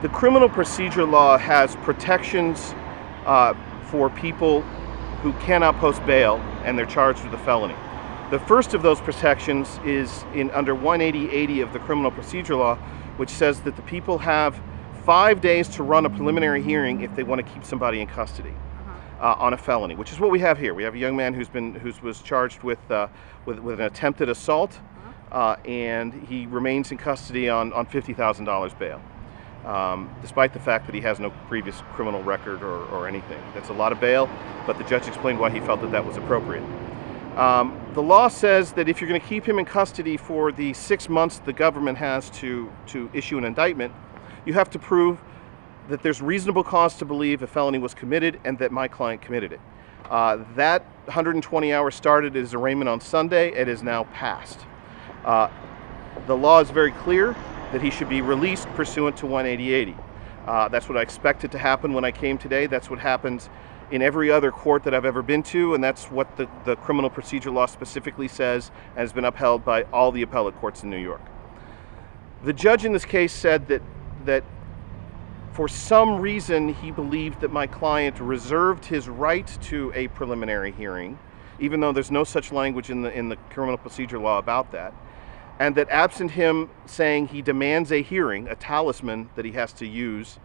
The criminal procedure law has protections for people who cannot post bail and they're charged with a felony. The first of those protections is in under 18080 of the criminal procedure law, which says that the people have 5 days to run a preliminary hearing if they want to keep somebody in custody on a felony, which is what we have here. We have a young man who was charged with an attempted assault, and he remains in custody on $50,000 bail, despite the fact that he has no previous criminal record or anything. That's a lot of bail, but the judge explained why he felt that that was appropriate. The law says that if you're going to keep him in custody for the 6 months the government has to issue an indictment, you have to prove that there's reasonable cause to believe a felony was committed and that my client committed it. That 120 hours started his arraignment on Sunday. It is now passed. The law is very clear that he should be released pursuant to 18080. That's what I expected to happen when I came today. That's what happens in every other court that I've ever been to, and that's what the criminal procedure law specifically says and has been upheld by all the appellate courts in New York. The judge in this case said that for some reason he believed that my client reserved his right to a preliminary hearing, even though there's no such language in the criminal procedure law about that, and that absent him saying he demands a hearing, a talisman that he has to use,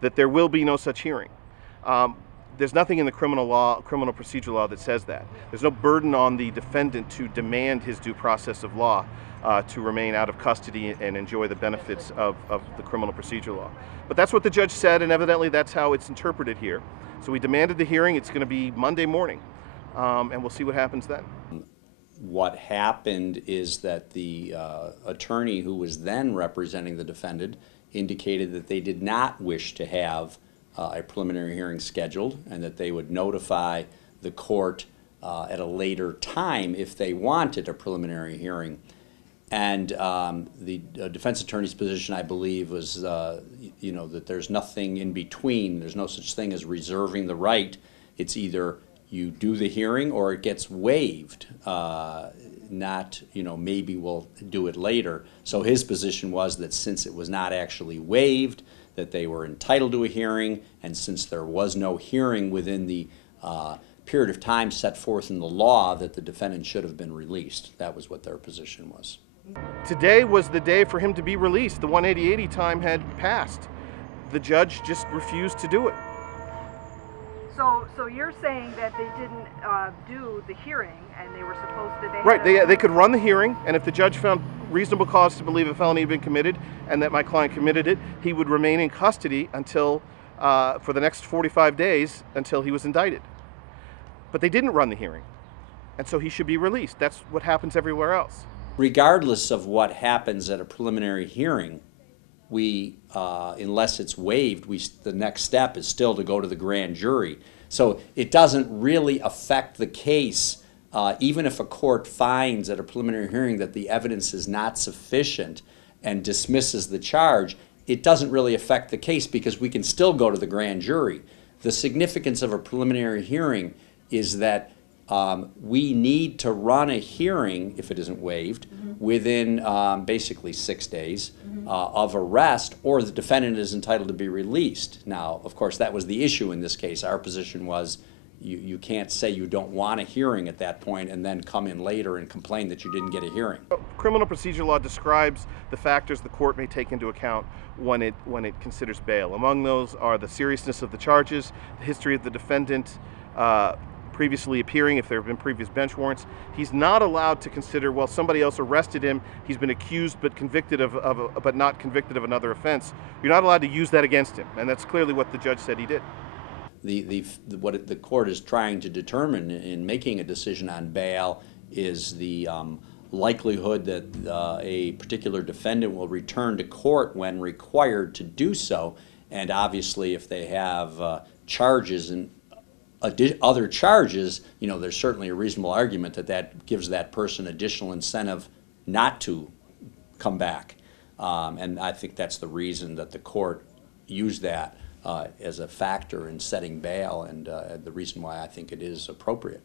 that there will be no such hearing. There's nothing in the criminal procedure law that says that. There's no burden on the defendant to demand his due process of law to remain out of custody and enjoy the benefits of the criminal procedure law. But that's what the judge said, and evidently that's how it's interpreted here. So we demanded the hearing. It's going to be Monday morning, and we'll see what happens then. What happened is that the attorney who was then representing the defendant indicated that they did not wish to have a preliminary hearing scheduled, and that they would notify the court at a later time if they wanted a preliminary hearing. And the defense attorney's position, I believe, was that there's nothing in between. There's no such thing as reserving the right. It's either you do the hearing or it gets waived, not, maybe we'll do it later. So his position was that since it was not actually waived, that they were entitled to a hearing, and since there was no hearing within the period of time set forth in the law, that the defendant should have been released. That was what their position was. Today was the day for him to be released. The 18080 time had passed. The judge just refused to do it. So you're saying that they didn't do the hearing, and they were supposed to? Right. They could run the hearing, and if the judge found reasonable cause to believe a felony had been committed and that my client committed it, he would remain in custody until for the next 45 days until he was indicted. But they didn't run the hearing, and so he should be released. That's what happens everywhere else. Regardless of what happens at a preliminary hearing, we, unless it's waived, the next step is still to go to the grand jury. So it doesn't really affect the case, even if a court finds at a preliminary hearing that the evidence is not sufficient and dismisses the charge. It doesn't really affect the case because we can still go to the grand jury. The significance of a preliminary hearing is that we need to run a hearing, if it isn't waived, within basically 6 days of arrest, or the defendant is entitled to be released. Now, of course, that was the issue in this case. Our position was you can't say you don't want a hearing at that point and then come in later and complain that you didn't get a hearing. Criminal procedure law describes the factors the court may take into account when it considers bail. Among those are the seriousness of the charges, the history of the defendant, previously appearing, if there have been previous bench warrants. He's not allowed to consider, well, somebody else arrested him, he's been accused but convicted but not convicted of another offense. You're not allowed to use that against him, and that's clearly what the judge said he did. What the court is trying to determine in making a decision on bail is the likelihood that a particular defendant will return to court when required to do so, and obviously if they have charges and other charges, there's certainly a reasonable argument that gives that person additional incentive not to come back. And I think that's the reason that the court used that as a factor in setting bail, and the reason why I think it is appropriate.